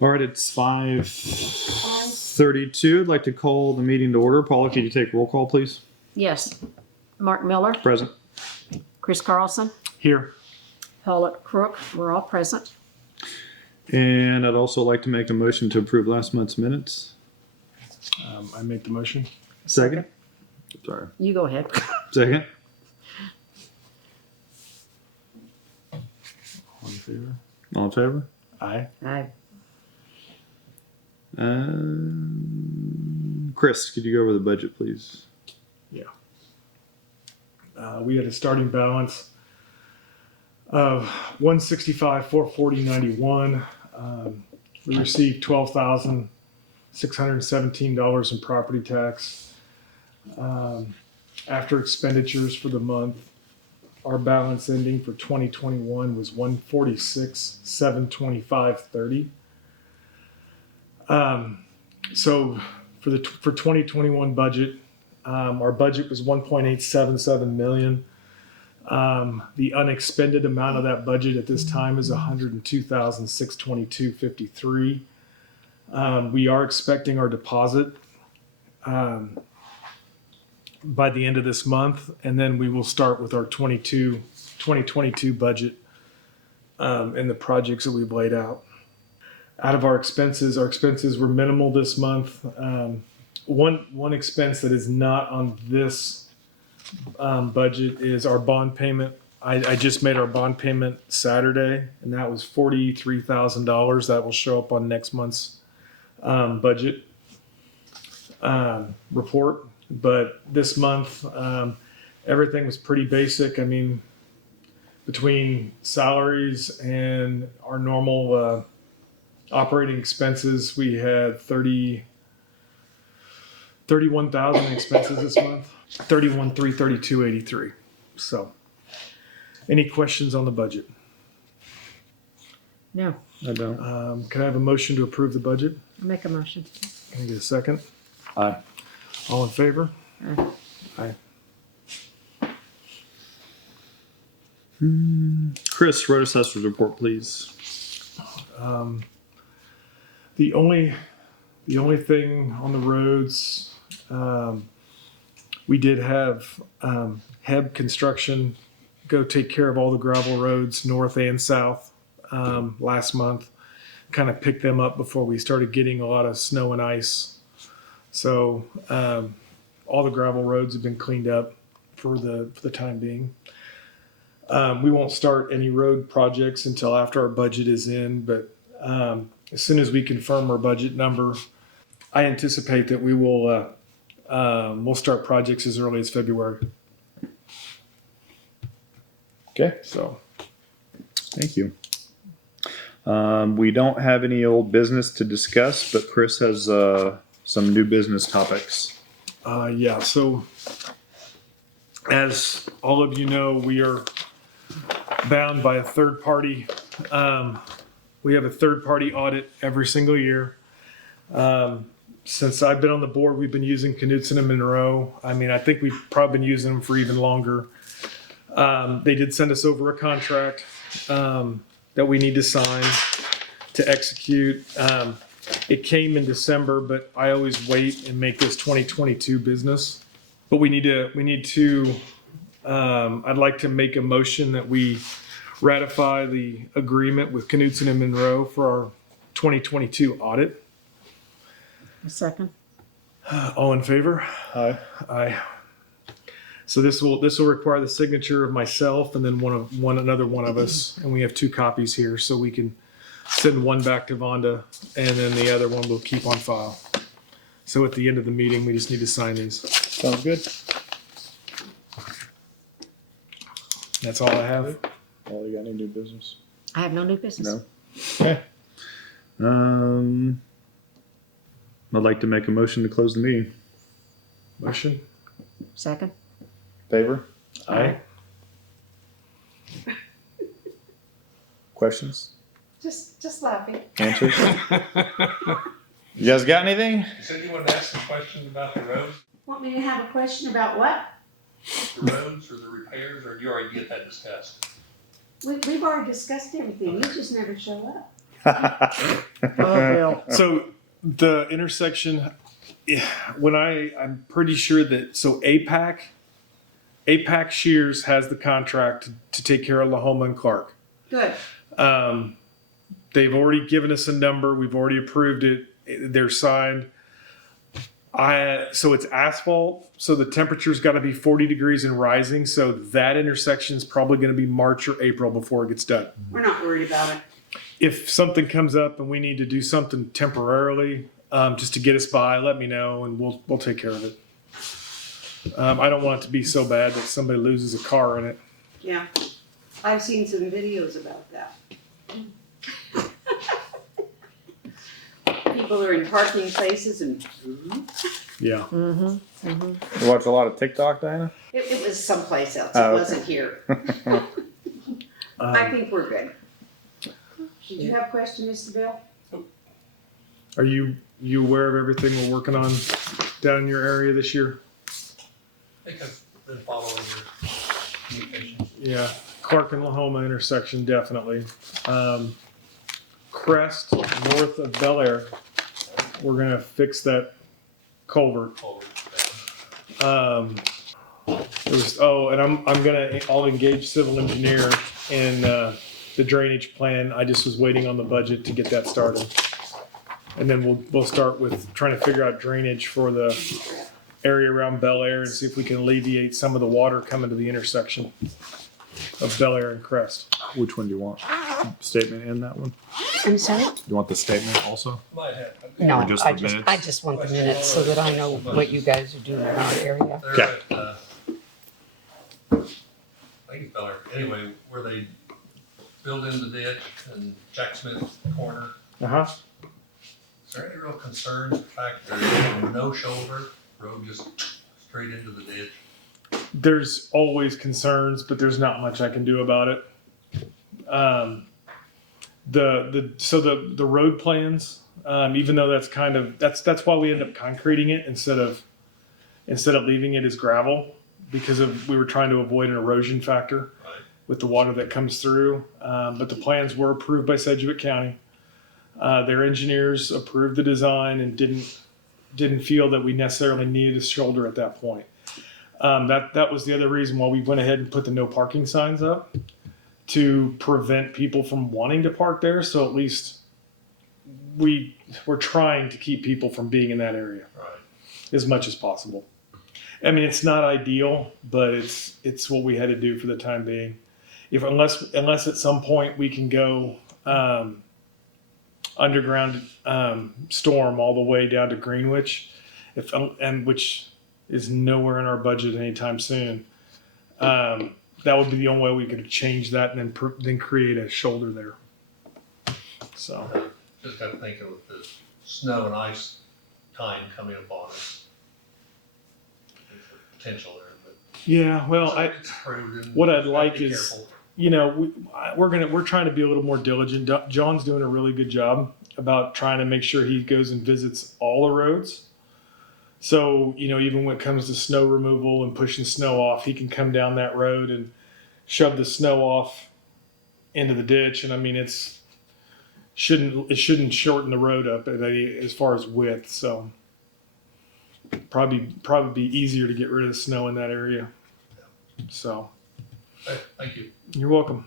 All right, it's 5:32. I'd like to call the meeting to order. Paula, could you take roll call, please? Yes. Mark Miller, Present. Chris Carlson, Here. Paula Crook, we're all present. And I'd also like to make a motion to approve last month's minutes. I make the motion. Second? Sorry. You go ahead. Second? All in favor? All in favor? Aye. Aye. Chris, could you go over the budget, please? Yeah. We had a starting balance of $165,440.91. We received $12,617 in property tax. After expenditures for the month, our balance ending for 2021 was $146,725.30. So for 2021 budget, our budget was $1.877 million. The unexpended amount of that budget at this time is $102,622.53. We are expecting our deposit by the end of this month, and then we will start with our 2022 budget and the projects that we've laid out. Out of our expenses were minimal this month. One expense that is not on this budget is our bond payment. I just made our bond payment Saturday, and that was $43,000. That will show up on next month's budget report. But this month, everything was pretty basic. I mean, between salaries and our normal operating expenses, we had $31,000 in expenses this month. $31,332.83. So, any questions on the budget? No. I don't. Can I have a motion to approve the budget? I'll make a motion. Can I get a second? Aye. All in favor? Aye. Aye. Chris, road assessor's report, please. The only thing on the roads, we did have Heb Construction go take care of all the gravel roads north and south last month. Kind of picked them up before we started getting a lot of snow and ice. So all the gravel roads have been cleaned up for the time being. We won't start any road projects until after our budget is in, but as soon as we confirm our budget number, I anticipate that we will we'll start projects as early as February. Okay. So Thank you. We don't have any old business to discuss, but Chris has some new business topics. yeah, so as all of you know, we are bound by a third party. We have a third party audit every single year. Since I've been on the board, we've been using Knudsen and Monroe. I mean, I think we've probably been using them for even longer. They did send us over a contract that we need to sign to execute. It came in December, but I always wait and make this 2022 business. But we need to. I'd like to make a motion that we ratify the agreement with Knudsen and Monroe for our 2022 audit. A second. All in favor? Aye. Aye. So this will require the signature of myself and then another one of us, and we have 2 copies here, so we can send one back to Vonda, and then the other one we'll keep on file. So at the end of the meeting, we just need to sign these. Sounds good. That's all I have. Oh, you got any new business? I have no new business. No. Okay. I'd like to make a motion to close the meeting. Motion? Second. Favor? Aye. Questions? Just laughing. Answers? You guys got anything? You said you wanted to ask some questions about the roads, Want me to have a question about what? the roads or the repairs, or you already get that discussed? We've already discussed everything. You just never show up. Oh, Bill. So the intersection, I'm pretty sure that, so APAC Shears has the contract to take care of Lahoma and Clark. Good. They've already given us a number. We've already approved it. They're signed. So it's asphalt. So the temperature's got to be 40 degrees and rising. So that intersection is probably going to be March or April before it gets done. We're not worried about it. If something comes up and we need to do something temporarily, just to get us by, let me know and we'll take care of it. I don't want it to be so bad that somebody loses a car in it. Yeah. I've seen some videos about that. People are in parking places and Yeah. You watch a lot of TikTok, Diana? it was someplace else. Oh, It okay. wasn't here. I think we're good. Did you have a question, Mr. Bill? Are you aware of everything we're working on down in your area this year? I think I've been following your communications. Yeah, Clark and Lahoma intersection, definitely. Crest, north of Bel Air, we're gonna fix that culvert. And I'll engage civil engineer in the drainage plan. I just was waiting on the budget to get that started. And then we'll start with trying to figure out drainage for the area around Bel Air and see if we can alleviate some of the water coming to the intersection of Bel Air and Crest. Which one do you want? Statement in that one? I'm sorry? You want the statement also? Might have. No, Or just I the just, minutes? I just want the minutes so that I know what you guys are doing in our area. They're Okay. at, I think it's Bel Air. Anyway, where they filled in the ditch and Jack Smith corner. Uh-huh. Is there any real concern, the fact there's no shoulder, road just straight into the ditch? There's always concerns, but there's not much I can do about it. The road plans, even though that's why we end up concreting it instead of leaving it as gravel, because we were trying to avoid an erosion factor Right. with the water that comes through. But the plans were approved by Sedgwick County. Their engineers approved the design and didn't feel that we necessarily needed a shoulder at that point. That was the other reason why we went ahead and put the no parking signs up, to prevent people from wanting to park there. So at least we're trying to keep people from being in that area Right. as much as possible. I mean, it's not ideal, but it's what we had to do for the time being. Unless at some point we can go underground storm all the way down to Greenwich, which is nowhere in our budget anytime soon. That would be the only way we could change that and then create a shoulder there. So Just got to think of the snow and ice time coming upon us. There's a potential there, but yeah, well, it's approved and what I'd gotta like be is- careful. we're trying to be a little more diligent. John's doing a really good job about trying to make sure he goes and visits all the roads. So, even when it comes to snow removal and pushing snow off, he can come down that road and shove the snow off into the ditch. And I mean, it shouldn't shorten the road up as far as width. So probably be easier to get rid of the snow in that area. So Hey, thank you. you're welcome.